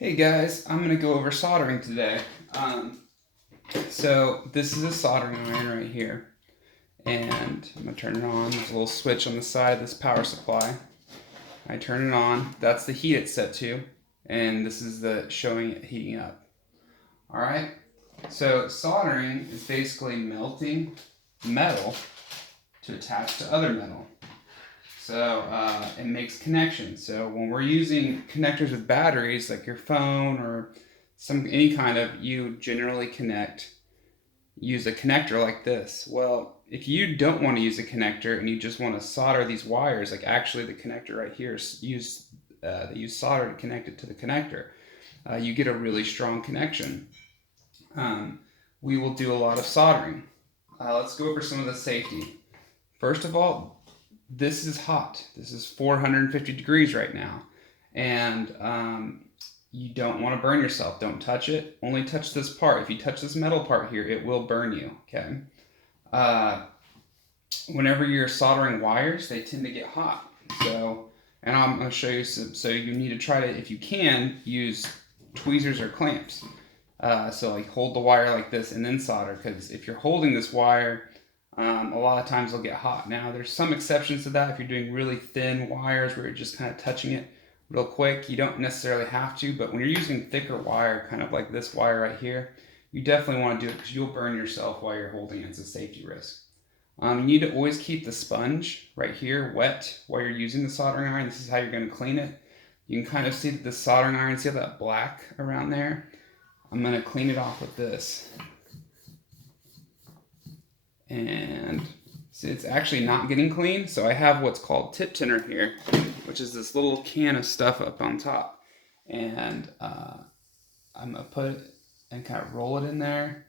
Hey guys, I'm going to go over soldering today. So this is a soldering iron right here, and I'm going to turn it on. There's a little switch on the side of this power supply. I turn it on. That's the heat it's set to, and this is the showing it heating up. All right. So soldering is basically melting metal to attach to other metal. So it makes connections. So when we're using connectors with batteries, like your phone or any kind of, you generally use a connector like this. Well, if you don't want to use a connector and you just want to solder these wires, like actually the connector right here is they use solder to connect it to the connector. You get a really strong connection. We will do a lot of soldering. Let's go over some of the safety. First of all, this is hot. This is 450 degrees right now. And you don't want to burn yourself. Don't touch it. Only touch this part. If you touch this metal part here, it will burn you, okay? Whenever you're soldering wires, they tend to get hot. And I'm going to show you so you need to try to, if you can, use tweezers or clamps. So like hold the wire like this and then solder, because if you're holding this wire, a lot of times they'll get hot. Now, there's some exceptions to that. If you're doing really thin wires where you're just kind of touching it real quick, you don't necessarily have to. But when you're using thicker wire, kind of like this wire right here, you definitely want to do it because you'll burn yourself while you're holding it. It's a safety risk. You need to always keep the sponge right here wet while you're using the soldering iron. This is how you're going to clean it. You can kind of see that the soldering iron, see that black around there? I'm going to clean it off with this. And see, it's actually not getting clean, so I have what's called tip tinner here, which is this little can of stuff up on top. And I'm going to put it and kind of roll it in there,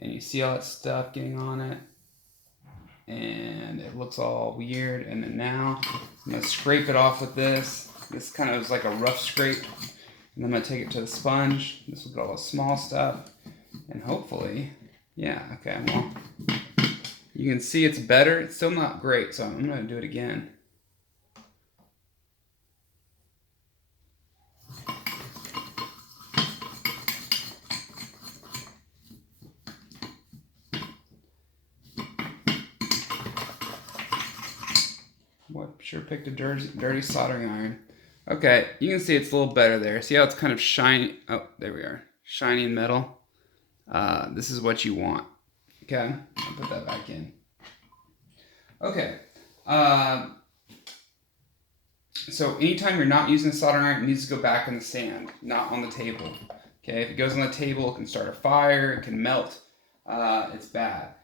and you see all that stuff getting on it, and it looks all weird. And then now I'm going to scrape it off with this. This kind of is like a rough scrape, and I'm going to take it to the sponge. This will get all the small stuff, and hopefully, yeah, okay, well, you can see it's better. It's still not great, so I'm going to do it again. Well, sure picked a dirty soldering iron. Okay, you can see it's a little better there. See how it's kind of shiny? Oh, there we are. Shiny metal. This is what you want. Okay, I'll put that back in. Okay. So anytime you're not using a soldering iron, it needs to go back in the sand, not on the table. Okay, if it goes on the table, it can start a fire, it can melt. It's bad.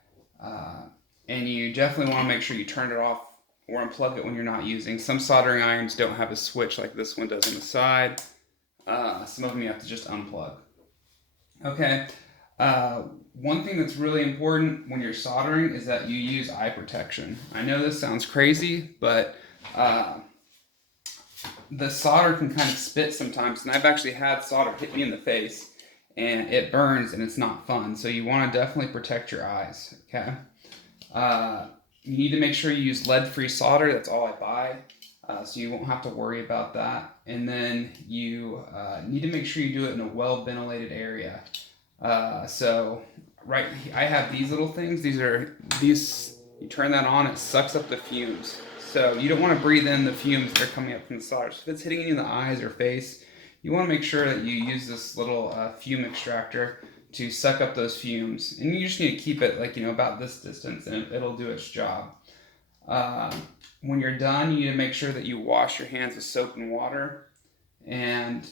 And you definitely want to make sure you turn it off or unplug it when you're not using. Some soldering irons don't have a switch like this one does on the side. Some of them you have to just unplug. Okay. One thing that's really important when you're soldering is that you use eye protection. I know this sounds crazy, but the solder can kind of spit sometimes, and I've actually had solder hit me in the face, and it burns, and it's not fun. So you want to definitely protect your eyes, okay? You need to make sure you use lead-free solder. That's all I buy, so you won't have to worry about that. And then you need to make sure you do it in a well-ventilated area. I have these little things. You turn that on, it sucks up the fumes. So you don't want to breathe in the fumes that are coming up from the solder. So if it's hitting you in the eyes or face, you want to make sure that you use this little fume extractor to suck up those fumes. And you just need to keep it about this distance, and it'll do its job. When you're done, you need to make sure that you wash your hands with soap and water. And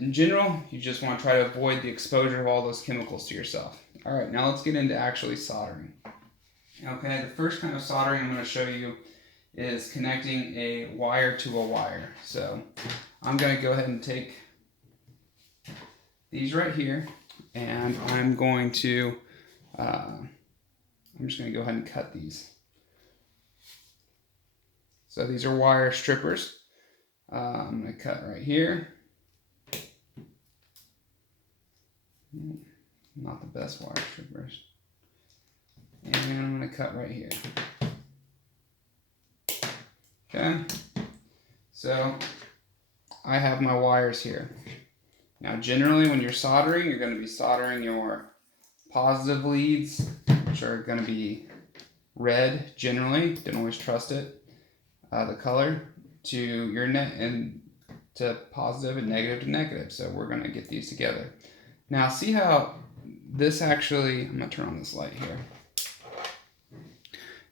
in general, you just want to try to avoid the exposure of all those chemicals to yourself. All right, now let's get into actually soldering. Okay, the first kind of soldering I'm going to show you is connecting a wire to a wire. So I'm going to go ahead and take these right here, and I'm just going to go ahead and cut these. So these are wire strippers. I'm going to cut right here. Not the best wire strippers. And I'm going to cut right here. Okay. So I have my wires here. Now generally when you're soldering, you're going to be soldering your positive leads, which are going to be red generally. Don't always trust it, the color, to your net and to positive and negative to negative. So we're going to get these together. Now see how this actually, I'm going to turn on this light here.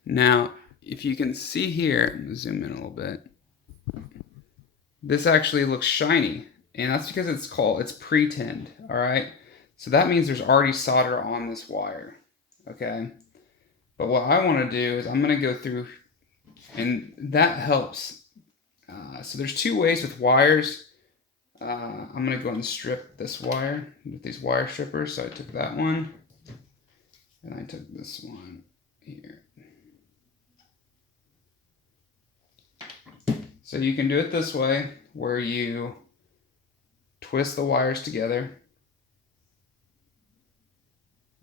Now if you can see here, I'm going to zoom in a little bit. This actually looks shiny, and that's because it's pre-tinned, all right? So that means there's already solder on this wire, okay? But what I want to do is I'm going to go through, and that helps. So there's two ways with wires. I'm going to go and strip this wire with these wire strippers. So I took that one, and I took this one here. So you can do it this way, where you twist the wires together.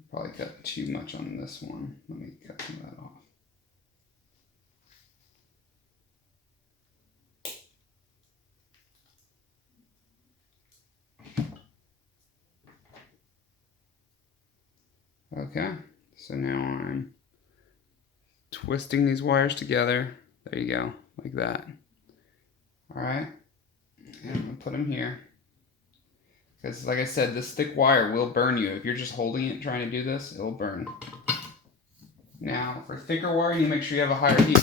Probably cut too much on this one. Let me cut some of that off. Okay, so now I'm twisting these wires together. There you go, like that. All right, and I'm gonna put them here. Because like I said, this thick wire will burn you. If you're just holding it trying to do this, it'll burn. Now, for thicker wire, you need to make sure you have a higher heat.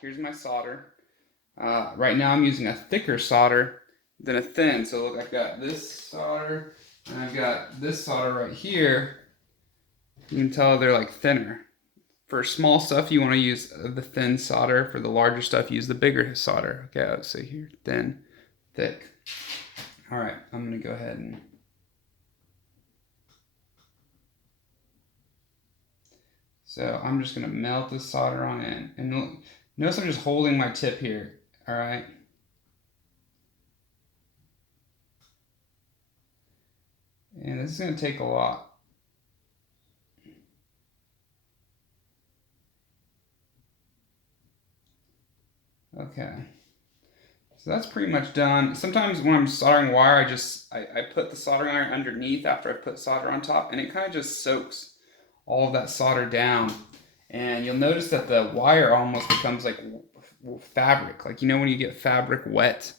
Here's my solder. Right now I'm using a thicker solder than a thin. So look, I've got this solder, and I've got this solder right here. You can tell they're like thinner. For small stuff, you want to use the thin solder. For the larger stuff, use the bigger solder. Okay, let's see here, thin, thick. All right, I'm gonna go ahead and so I'm just gonna melt this solder on in. And look, notice I'm just holding my tip here, all right? And this is gonna take a lot. Okay, so that's pretty much done. Sometimes when I'm soldering wire, I put the soldering iron underneath after I put solder on top, and it kind of just soaks all of that solder down. And you'll notice that the wire almost becomes like fabric. Like, you know, when you get fabric wet,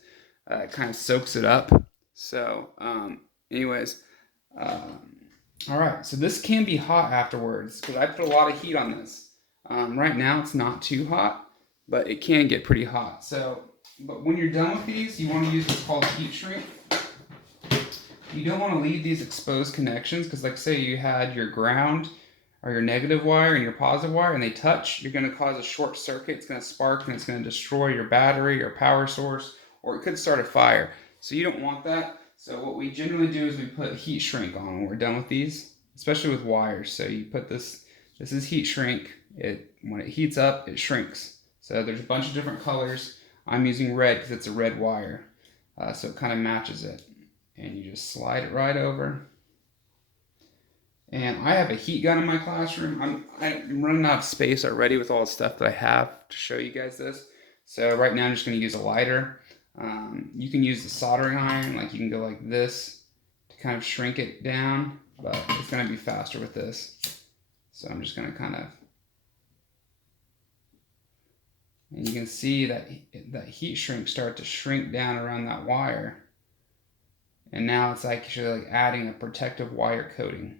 it kind of soaks it up. So, anyways, all right, so this can be hot afterwards because I put a lot of heat on this. Right now it's not too hot, but it can get pretty hot. So, but when you're done with these, you want to use what's called heat shrink. You don't want to leave these exposed connections because, like, say you had your ground or your negative wire and your positive wire and they touch, you're going to cause a short circuit. It's going to spark and it's going to destroy your battery or power source, or it could start a fire. So you don't want that. So what we generally do is we put heat shrink on when we're done with these, especially with wires. So you put this is heat shrink. When it heats up, it shrinks. So there's a bunch of different colors. I'm using red because it's a red wire. So it kind of matches it. And you just slide it right over. And I have a heat gun in my classroom. I'm running out of space already with all the stuff that I have to show you guys this. So right now I'm just going to use a lighter. You can use the soldering iron, like you can go like this to kind of shrink it down, but it's going to be faster with this. So I'm just going to kind of, and you can see that heat shrink start to shrink down around that wire. And now it's actually like adding a protective wire coating.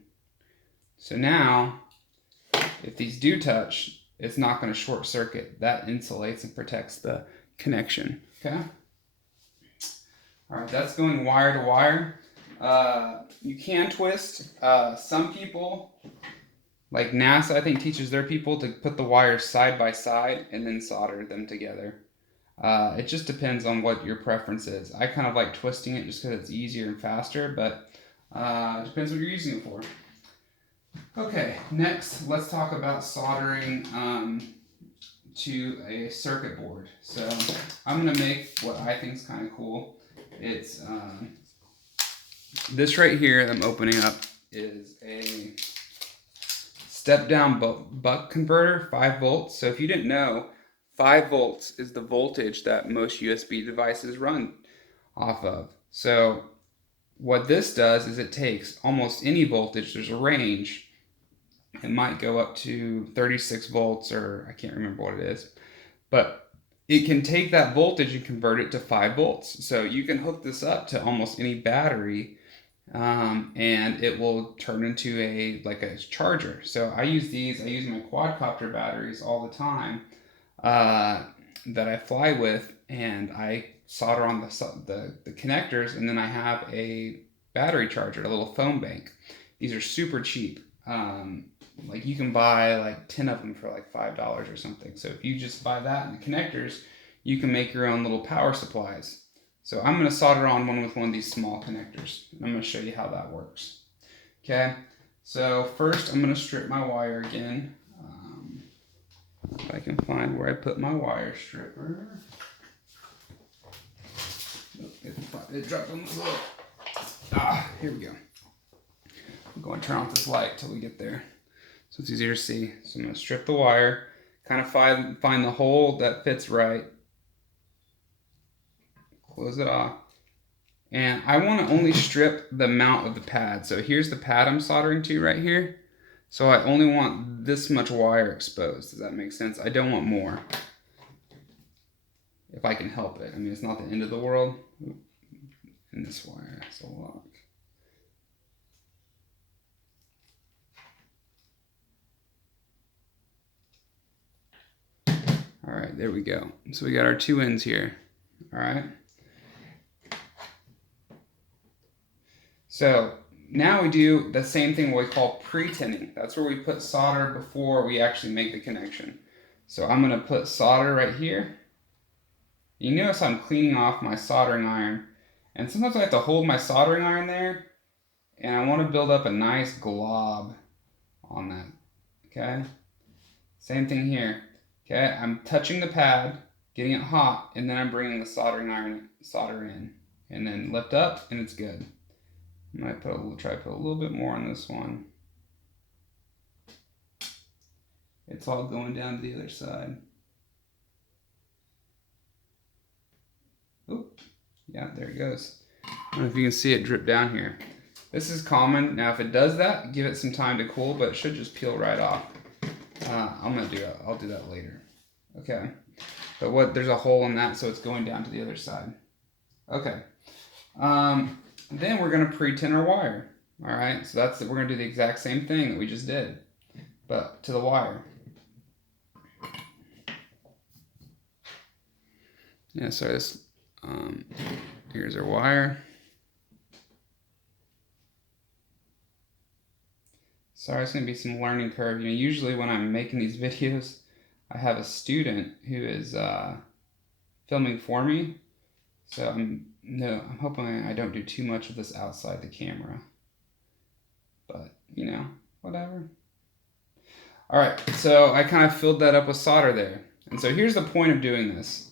So now, if these do touch, it's not going to short circuit. That insulates and protects the connection, okay? All right, that's going wire to wire. You can twist. Some people, like NASA, I think teaches their people to put the wires side by side and then solder them together. It just depends on what your preference is. I kind of like twisting it just because it's easier and faster, but it depends what you're using it for. Okay, next let's talk about soldering to a circuit board. So I'm going to make what I think is kind of cool. It's this right here that I'm opening up is a step-down buck converter, 5 volts. So if you didn't know, 5 volts is the voltage that most USB devices run off of. So what this does is it takes almost any voltage. There's a range. It might go up to 36 volts, or I can't remember what it is, but it can take that voltage and convert it to 5 volts. So you can hook this up to almost any battery, and it will turn into a charger. So I use these. I use my quadcopter batteries all the time that I fly with, and I solder on the connectors, and then I have a battery charger, a little phone bank. These are super cheap. Like you can buy like 10 of them for like $5 or something. So if you just buy that and the connectors, you can make your own little power supplies. So I'm going to solder on one with one of these small connectors. I'm going to show you how that works. Okay, so first I'm going to strip my wire again. If I can find where I put my wire stripper. It dropped on the floor. Here we go. I'm going to turn off this light till we get there, so it's easier to see. So I'm going to strip the wire, kind of find the hole that fits right, close it off, and I want to only strip the mount of the pad. So here's the pad I'm soldering to right here. So I only want this much wire exposed. Does that make sense? I don't want more, if I can help it. I mean, it's not the end of the world. And this wire has a lock. All right, there we go. So we got our 2 ends here. All right. So now we do the same thing what we call pre-tinning. That's where we put solder before we actually make the connection. So I'm going to put solder right here. You notice I'm cleaning off my soldering iron. And sometimes I have to hold my soldering iron there, and I want to build up a nice glob on that. Okay? Same thing here. Okay, I'm touching the pad, getting it hot, and then I'm bringing the solder in, and then lift up, and it's good. I might try to put a little bit more on this one. It's all going down to the other side. Oop. Yeah, there it goes. I don't know if you can see it drip down here. This is common. Now, if it does that, give it some time to cool, but it should just peel right off. I'll do that later. Okay. But there's a hole in that, so it's going down to the other side. Okay. Then we're going to pre-tin our wire. All right. So we're going to do the exact same thing that we just did, but to the wire. Yeah. So here's our wire. Sorry, it's going to be some learning curve. You know, usually when I'm making these videos, I have a student who is filming for me. So I'm hoping I don't do too much of this outside the camera. But, you know, whatever. All right, so I kind of filled that up with solder there. And so here's the point of doing this.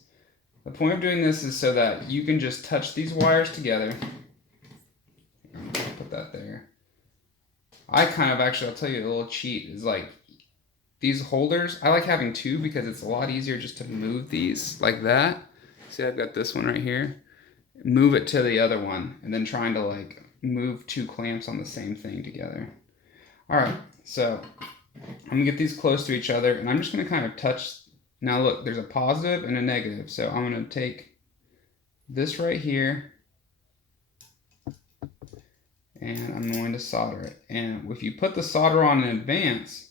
The point of doing this is so that you can just touch these wires together. I'm going to put that there. I'll tell you a little cheat is like these holders. I like having 2 because it's a lot easier just to move these like that. See, I've got this one right here. Move it to the other one, and then trying to like move 2 clamps on the same thing together. All right, so I'm gonna get these close to each other, and I'm just gonna kind of touch. Now look, there's a positive and a negative. So I'm gonna take this right here, and I'm going to solder it. And if you put the solder on in advance,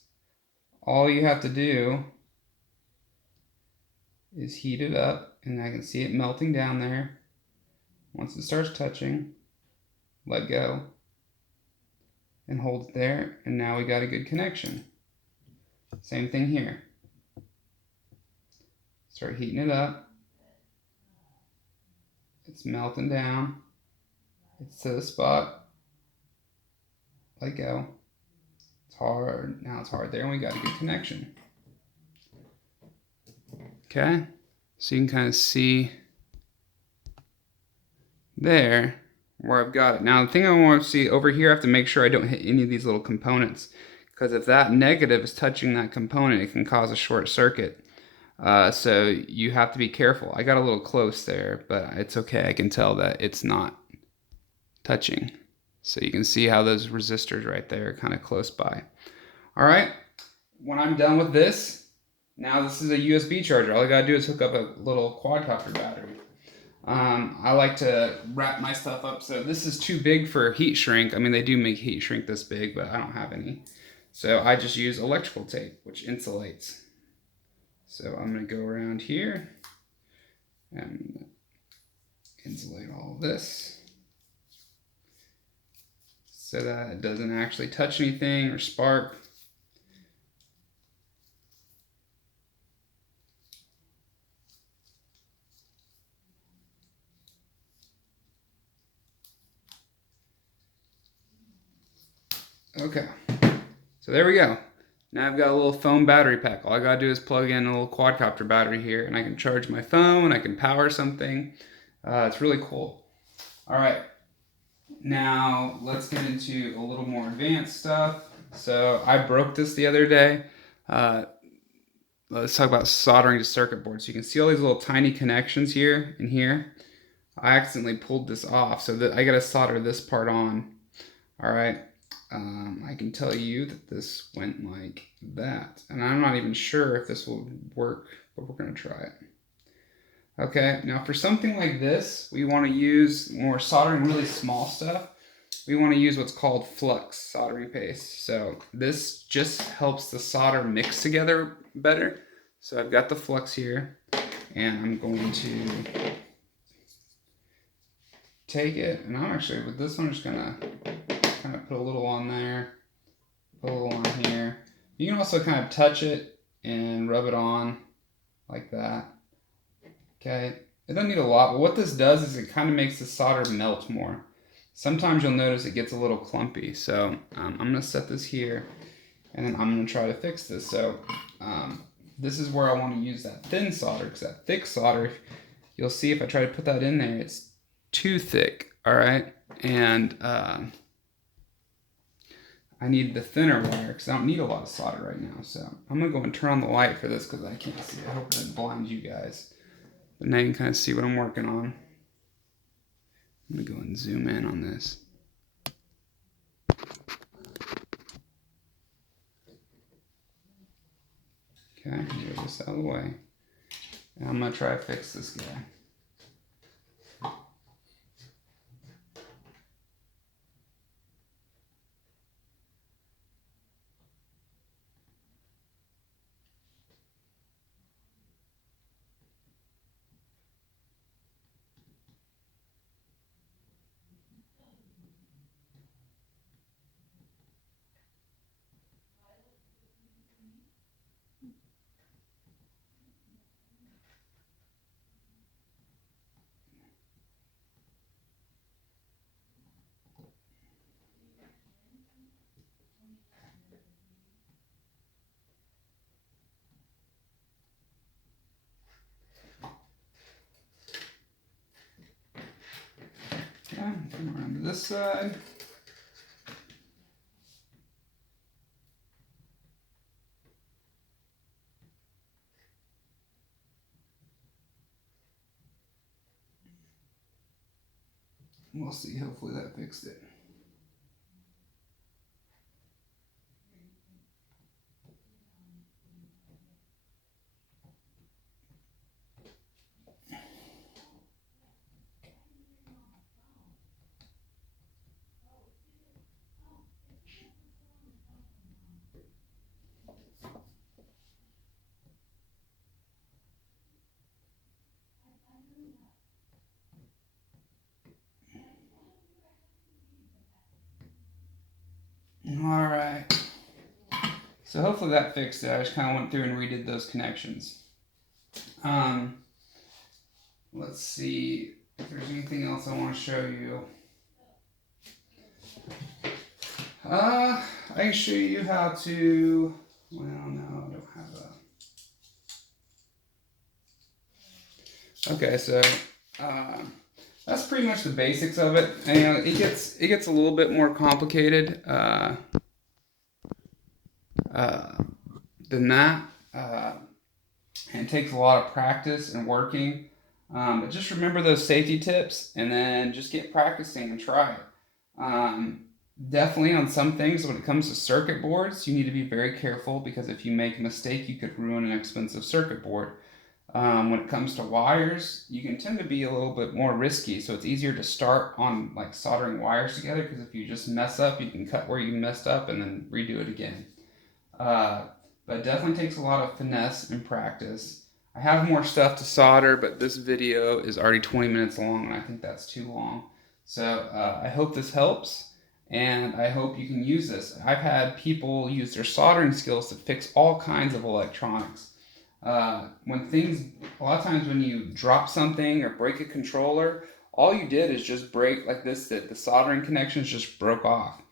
all you have to do is heat it up, and I can see it melting down there. Once it starts touching, let go and hold it there, and now we got a good connection. Same thing here. Start heating it up. It's melting down. It's to the spot. Let go. It's hard. Now it's hard there, and we got a good connection. Okay, so you can kind of see there where I've got it. Now the thing I want to see over here, I have to make sure I don't hit any of these little components, because if that negative is touching that component, it can cause a short circuit. So you have to be careful. I got a little close there, but it's okay. I can tell that it's not touching. So you can see how those resistors right there are kind of close by. All right, when I'm done with this, now this is a USB charger. All I gotta do is hook up a little quadcopter battery. I like to wrap my stuff up. So this is too big for heat shrink. I mean, they do make heat shrink this big, but I don't have any. So I just use electrical tape, which insulates. So I'm gonna go around here and insulate all of this so that it doesn't actually touch anything or spark. Okay, so there we go. Now I've got a little phone battery pack. All I gotta do is plug in a little quadcopter battery here, and I can charge my phone, I can power something. It's really cool. All right, now let's get into a little more advanced stuff. So I broke this the other day. Let's talk about soldering to circuit boards. So you can see all these little tiny connections here and here. I accidentally pulled this off, so that I gotta solder this part on. All right. I can tell you that this went like that, and I'm not even sure if this will work, but we're going to try it. Okay, now for something like this, we want to use, when we're soldering really small stuff, we want to use what's called Flux soldering paste. So this just helps the solder mix together better. So I've got the Flux here, and I'm going to take it, and I'm actually, with this one, I'm just going to kind of put a little on there, put a little on here. You can also kind of touch it and rub it on like that. Okay, it doesn't need a lot, but what this does is it kind of makes the solder melt more. Sometimes you'll notice it gets a little clumpy, so I'm going to set this here, and then I'm going to try to fix this. So this is where I want to use that thin solder, because that thick solder, you'll see if I try to put that in there, it's too thick, all right? And I need the thinner wire because I don't need a lot of solder right now. So I'm going to go and turn on the light for this because I can't see it. I hope it doesn't blind you guys. But now you can kind of see what I'm working on. I'm going to go and zoom in on this. Okay, move this out of the way. And I'm going to try to fix this guy. Come around to this side. We'll see, hopefully that fixed it. All right. So hopefully that fixed it. I just kind of went through and redid those connections. Let's see if there's anything else I want to show you. I can show you how to, well, no, I don't have a, okay, so, that's pretty much the basics of it. And, you know, it gets a little bit more complicated, than that, and it takes a lot of practice and working, but just remember those safety tips, and then just get practicing and try it. Definitely on some things, when it comes to circuit boards, you need to be very careful because if you make a mistake, you could ruin an expensive circuit board. When it comes to wires, you can tend to be a little bit more risky, so it's easier to start on like soldering wires together because if you just mess up, you can cut where you messed up and then redo it again. Uh, but it definitely takes a lot of finesse and practice. I have more stuff to solder, but this video is already 20 minutes long, and I think that's too long. So I hope this helps, and I hope you can use this. I've had people use their soldering skills to fix all kinds of electronics. A lot of times when you drop something or break a controller, all you did is just break like this, that the soldering connections just broke off.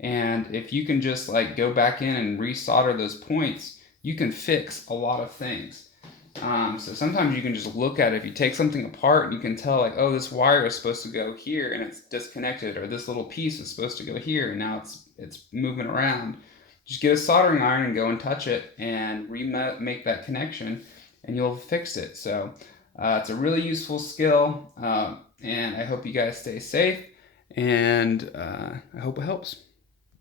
And if you can just like go back in and resolder those points, you can fix a lot of things. So sometimes you can just look at it. If you take something apart, you can tell like, oh, this wire is supposed to go here and it's disconnected, or this little piece is supposed to go here and now it's moving around. Just get a soldering iron and go and touch it and remake that connection, and you'll have fixed it. So it's a really useful skill, and I hope you guys stay safe, and I hope it helps.